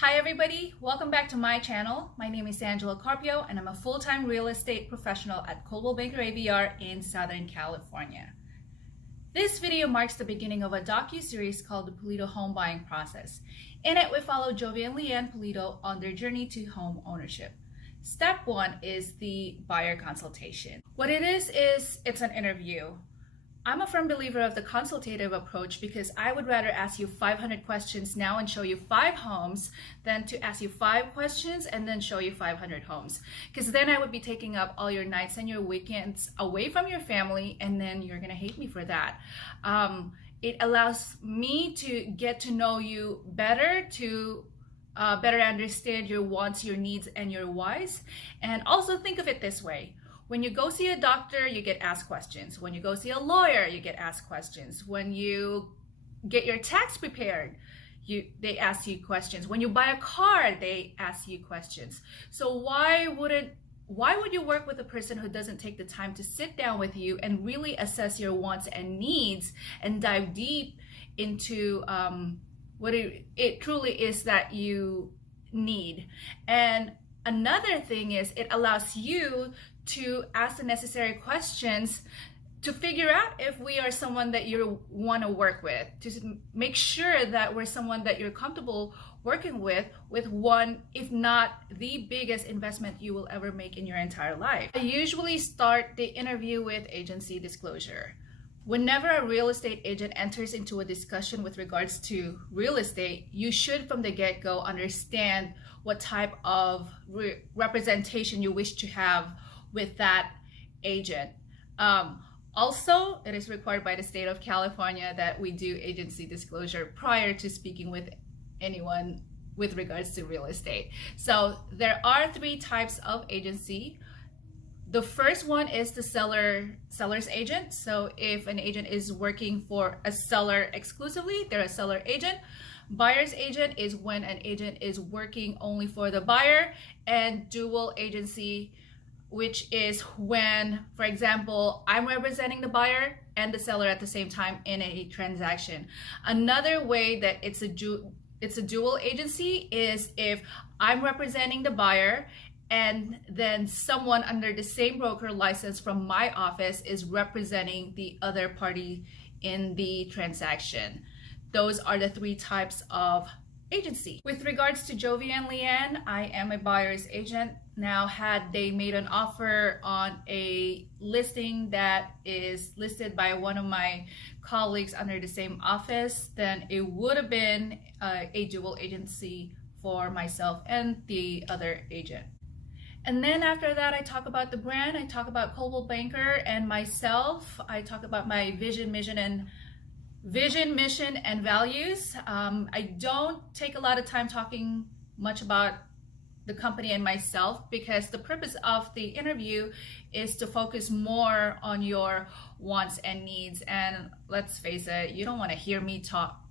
Hi everybody, welcome back to my channel. My name is Angela Carpio and I'm a full-time real estate professional at Coldwell Banker AVR in Southern California. This video marks the beginning of a docu-series called the Pulido home buying process. In it, we follow Jovi and Leanne Pulido on their journey to home ownership. Step 1 is the buyer consultation. What it is it's an interview. I'm a firm believer of the consultative approach because I would rather ask you 500 questions now and show you 5 homes than to ask you 5 questions and then show you 500 homes. Because then I would be taking up all your nights and your weekends away from your family, and then you're gonna hate me for that. It allows me to get to know you better, to better understand your wants, your needs, and your whys. And also think of it this way. When you go see a doctor, you get asked questions. When you go see a lawyer, you get asked questions. When you get your tax prepared, they ask you questions. When you buy a car, they ask you questions. So why would you work with a person who doesn't take the time to sit down with you and really assess your wants and needs and dive deep into what it truly is that you need? And another thing is it allows you to ask the necessary questions to figure out if we are someone that you want to work with, to make sure that we're someone that you're comfortable working with one, if not the biggest investment you will ever make in your entire life. I usually start the interview with agency disclosure. Whenever a real estate agent enters into a discussion with regards to real estate, you should from the get-go understand what type of representation you wish to have with that agent. Also, it is required by the state of California that we do agency disclosure prior to speaking with anyone with regards to real estate. So there are 3 types of agency. The first one is the seller's agent. So if an agent is working for a seller exclusively, they're a seller agent. Buyer's agent is when an agent is working only for the buyer, and dual agency, which is when, for example, I'm representing the buyer and the seller at the same time in a transaction. Another way that it's a dual agency is if I'm representing the buyer and then someone under the same broker license from my office is representing the other party in the transaction. Those are the 3 types of agency. With regards to Jovi and Leanne, I am a buyer's agent. Now, had they made an offer on a listing that is listed by one of my colleagues under the same office, then it would have been a dual agency for myself and the other agent. And then after that, I talk about the brand, I talk about Coldwell Banker and myself. I talk about my vision, mission, and values. I don't take a lot of time talking much about the company and myself because the purpose of the interview is to focus more on your wants and needs. And let's face it, you don't want to hear me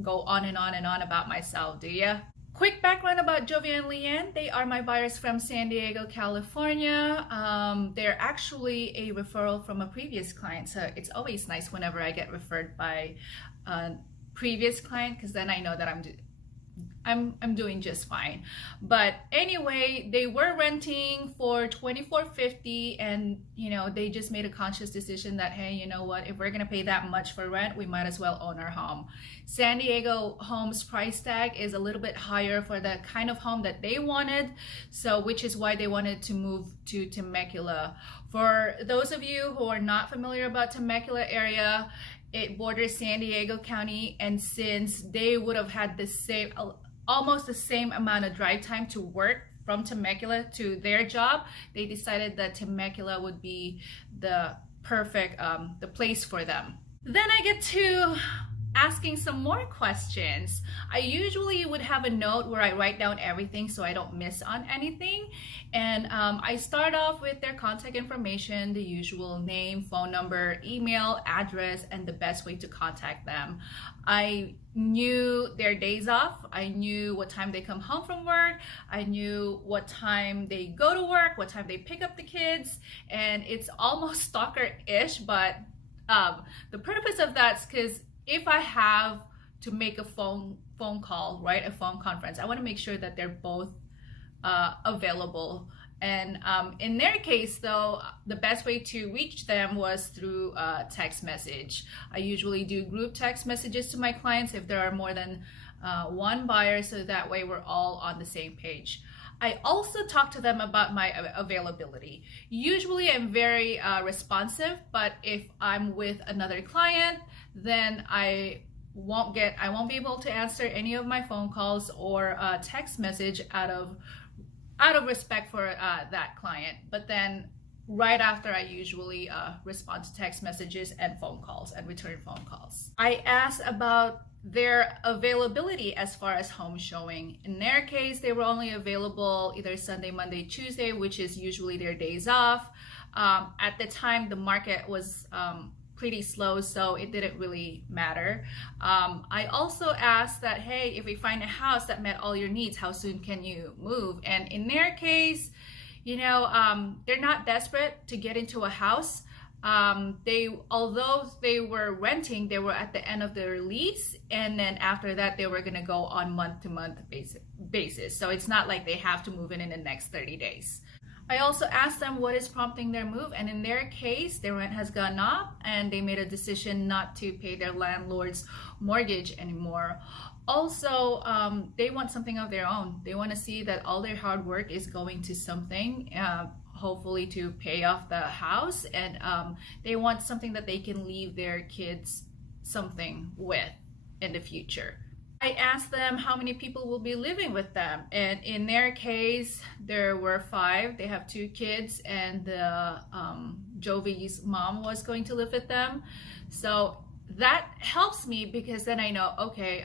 go on and on and on about myself, do you? Quick background about Jovi and Leanne. They are my buyers from San Diego, California. They're actually a referral from a previous client, so it's always nice whenever I get referred by a previous client because then I know that I'm doing just fine. But anyway, they were renting for $24.50, and they just made a conscious decision that, hey, you know what, if we're gonna pay that much for rent, we might as well own our home. San Diego homes price tag is a little bit higher for the kind of home that they wanted, so which is why they wanted to move to Temecula. For those of you who are not familiar about Temecula area, it borders San Diego County, and since they would have had almost the same amount of drive time to work from Temecula to their job, they decided that Temecula would be the perfect the place for them. Then I get to asking some more questions. I usually would have a note where I write down everything so I don't miss on anything. And I start off with their contact information, the usual name, phone number, email, address, and the best way to contact them. I knew their days off. I knew what time they come home from work. I knew what time they go to work, what time they pick up the kids. And it's almost stalker-ish, but the purpose of that is because if I have to make a phone phone call, right? A phone conference. I want to make sure that they're both available. And in their case, though, the best way to reach them was through text message. I usually do group text messages to my clients if there are more than one buyer, so that way we're all on the same page. I also talk to them about my availability. Usually I'm very responsive, but if I'm with another client, then I won't be able to answer any of my phone calls or text message out of respect for that client. But then right after, I usually respond to text messages and phone calls and return phone calls. I asked about their availability as far as home showing. In their case, they were only available either Sunday, Monday, Tuesday, which is usually their days off. At the time, the market was pretty slow, so it didn't really matter. I also asked that, hey, if we find a house that met all your needs, how soon can you move? And in their case, you know, they're not desperate to get into a house. Although they were renting, they were at the end of their lease, and then after that they were going to go on month-to-month basis. So it's not like they have to move in the next 30 days. I also asked them what is prompting their move, and in their case, their rent has gone up and they made a decision not to pay their landlord's mortgage anymore. Also, they want something of their own. They want to see that all their hard work is going to something, hopefully to pay off the house, and they want something that they can leave their kids something with in the future. I asked them how many people will be living with them, and in their case, there were 5. They have 2 kids, and Jovi's mom was going to live with them. So that helps me, because then I know, okay,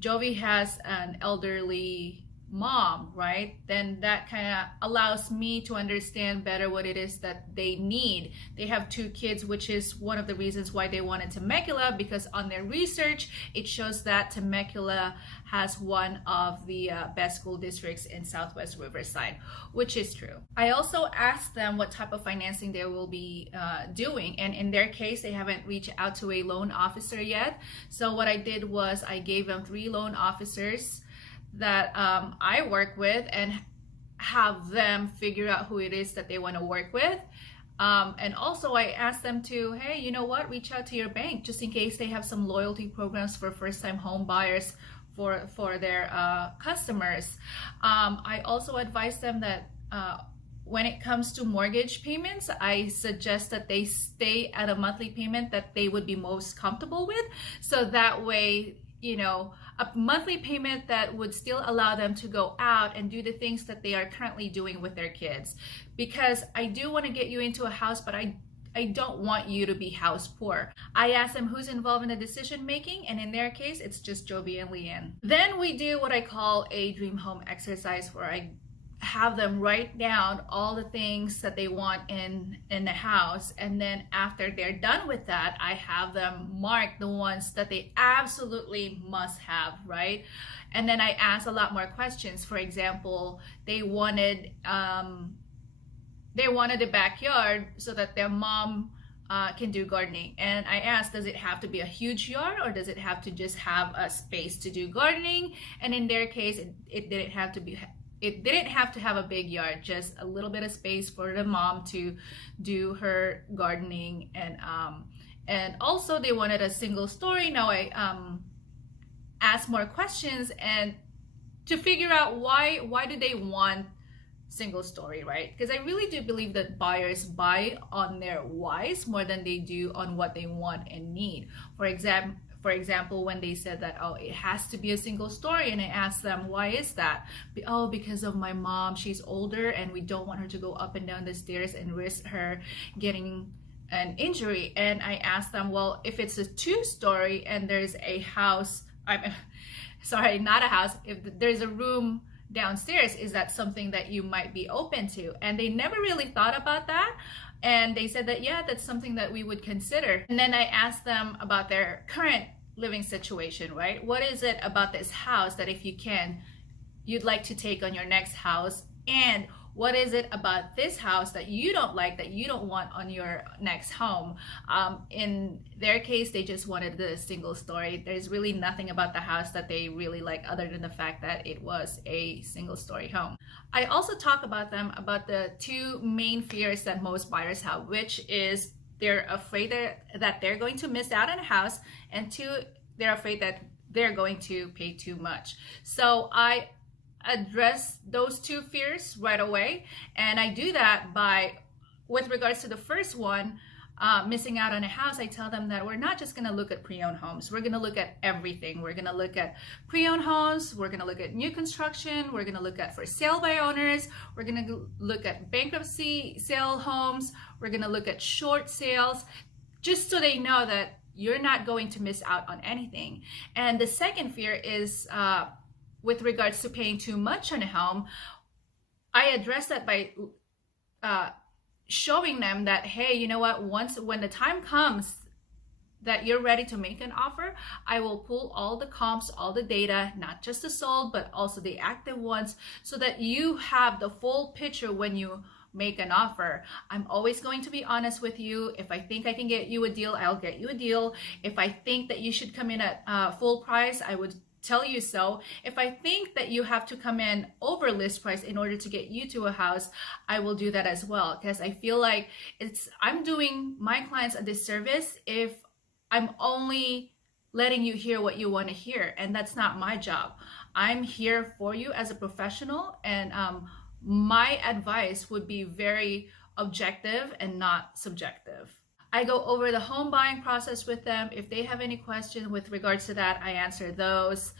Jovi has an elderly mom, right? Then that kind of allows me to understand better what it is that they need. They have 2 kids, which is one of the reasons why they wanted Temecula, because on their research it shows that Temecula has one of the best school districts in Southwest Riverside, which is true. I also asked them what type of financing they will be doing, and in their case they haven't reached out to a loan officer yet. So what I did was I gave them 3 loan officers that I work with, and have them figure out who it is that they want to work with. And also I asked them to, hey, you know what, reach out to your bank just in case they have some loyalty programs for first-time home buyers for their customers. I also advised them that when it comes to mortgage payments, I suggest that they stay at a monthly payment that they would be most comfortable with, so that way, you know, a monthly payment that would still allow them to go out and do the things that they are currently doing with their kids. Because I do want to get you into a house, but I don't want you to be house poor. I asked them who's involved in the decision making, and in their case, it's just Jovi and Leanne. Then we do what I call a dream home exercise, where I have them write down all the things that they want in the house, and then after they're done with that, I have them mark the ones that they absolutely must have, right? And then I ask a lot more questions. For example, they wanted a backyard so that their mom can do gardening, and I asked, does it have to be a huge yard, or does it have to just have a space to do gardening? And in their case, it didn't have to have a big yard, just a little bit of space for the mom to do her gardening. And also they wanted a single story. Now I asked more questions and to figure out why do they want single story, right? Because I really do believe that buyers buy on their whys more than they do on what they want and need. For example, when they said that, oh, it has to be a single story, and I asked them, why is that? Oh, because of my mom, she's older and we don't want her to go up and down the stairs and risk her getting an injury. And I asked them, well, if it's a 2-story and there's a house, sorry, not a house, if there's a room downstairs, is that something that you might be open to? And they never really thought about that. And they said that, yeah, that's something that we would consider. And then I asked them about their current living situation, right? What is it about this house that if you can, you'd like to take on your next house and what is it about this house that you don't like, that you don't want on your next home. In their case, they just wanted the single story. There's really nothing about the house that they really like other than the fact that it was a single story home. I also talk about about the two main fears that most buyers have, which is they're afraid that they're going to miss out on a house, and two, they're afraid that they're going to pay too much. So I address those two fears right away, and I do that by, with regards to the first one, missing out on a house, I tell them that we're not just going to look at pre-owned homes. We're going to look at everything. We're going to look at pre-owned homes. We're going to look at new construction. We're going to look at for sale by owners. We're going to look at bankruptcy sale homes. We're going to look at short sales, just so they know that you're not going to miss out on anything. And the second fear is with regards to paying too much on a home. I address that by showing them that, hey, you know what, when the time comes that you're ready to make an offer, I will pull all the comps, all the data, not just the sold, but also the active ones, so that you have the full picture when you make an offer. I'm always going to be honest with you. If I think I can get you a deal, I'll get you a deal. If I think that you should come in at full price, I would tell you so. If I think that you have to come in over list price in order to get you to a house, I will do that as well, because I feel like I'm doing my clients a disservice if I'm only letting you hear what you want to hear, and that's not my job. I'm here for you as a professional, and my advice would be very objective and not subjective. I go over the home buying process with them. If they have any questions with regards to that, I answer those.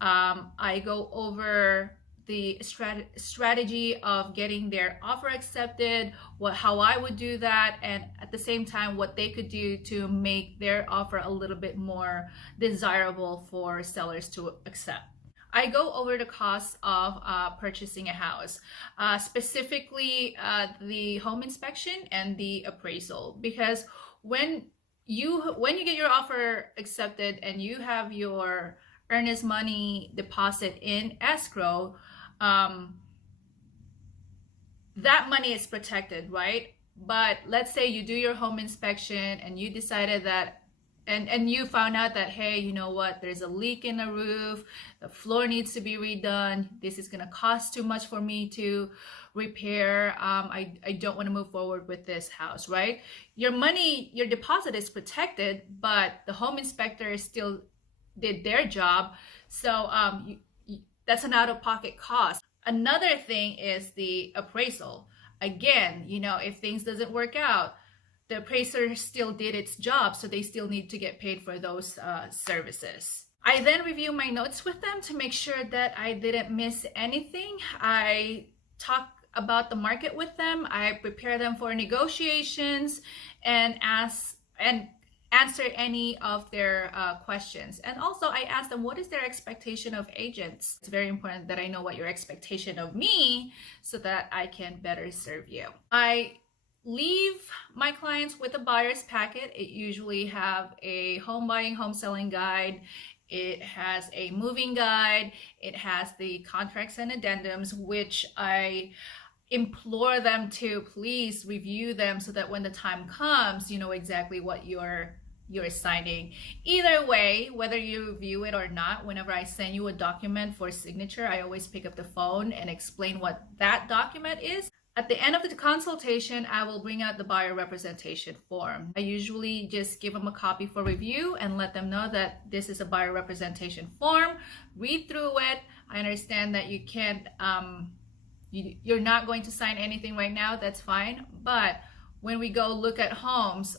I go over the strategy of getting their offer accepted, how I would do that, and at the same time what they could do to make their offer a little bit more desirable for sellers to accept. I go over the cost of purchasing a house, specifically the home inspection and the appraisal, because when you get your offer accepted and you have your earnest money deposit in escrow, that money is protected, right? But let's say you do your home inspection and you decided that and you found out that, hey, you know what, there's a leak in the roof, the floor needs to be redone, this is going to cost too much for me to repair, I don't want to move forward with this house, right? Your money, your deposit is protected, but the home inspector still did their job, so that's an out-of-pocket cost. Another thing is the appraisal. Again, you know, if things doesn't work out, the appraiser still did its job, so they still need to get paid for those services. I then review my notes with them to make sure that I didn't miss anything. I talk about the market with them. I prepare them for negotiations and answer any of their questions. And also I ask them, what is their expectation of agents? It's very important that I know what your expectation of me so that I can better serve you. I leave my clients with a buyer's packet. It usually have a home buying, home selling guide. It has a moving guide. It has the contracts and addendums, which I implore them to please review them so that when the time comes, you know exactly what you're signing. Either way, whether you review it or not, whenever I send you a document for signature, I always pick up the phone and explain what that document is. At the end of the consultation, I will bring out the buyer representation form. I usually just give them a copy for review and let them know that this is a buyer representation form. Read through it. I understand that you can't, you're not going to sign anything right now, that's fine. But when we go look at homes,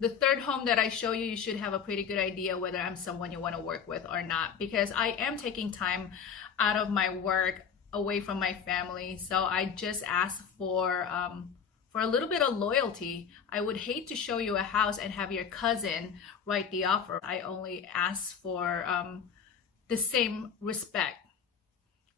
the third home that I show you, you should have a pretty good idea whether I'm someone you want to work with or not, because I am taking time out of my work away from my family. So I just ask for a little bit of loyalty. I would hate to show you a house and have your cousin write the offer. I only ask for the same respect.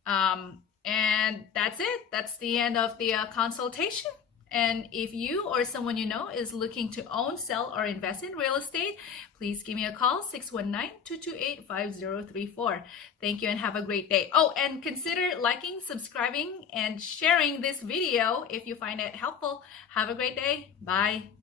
And that's it. That's the end of the consultation. And if you or someone you know is looking to own, sell, or invest in real estate, please give me a call, 619-228-5034. Thank you and have a great day. Oh, and consider liking, subscribing, and sharing this video if you find it helpful. Have a great day. Bye.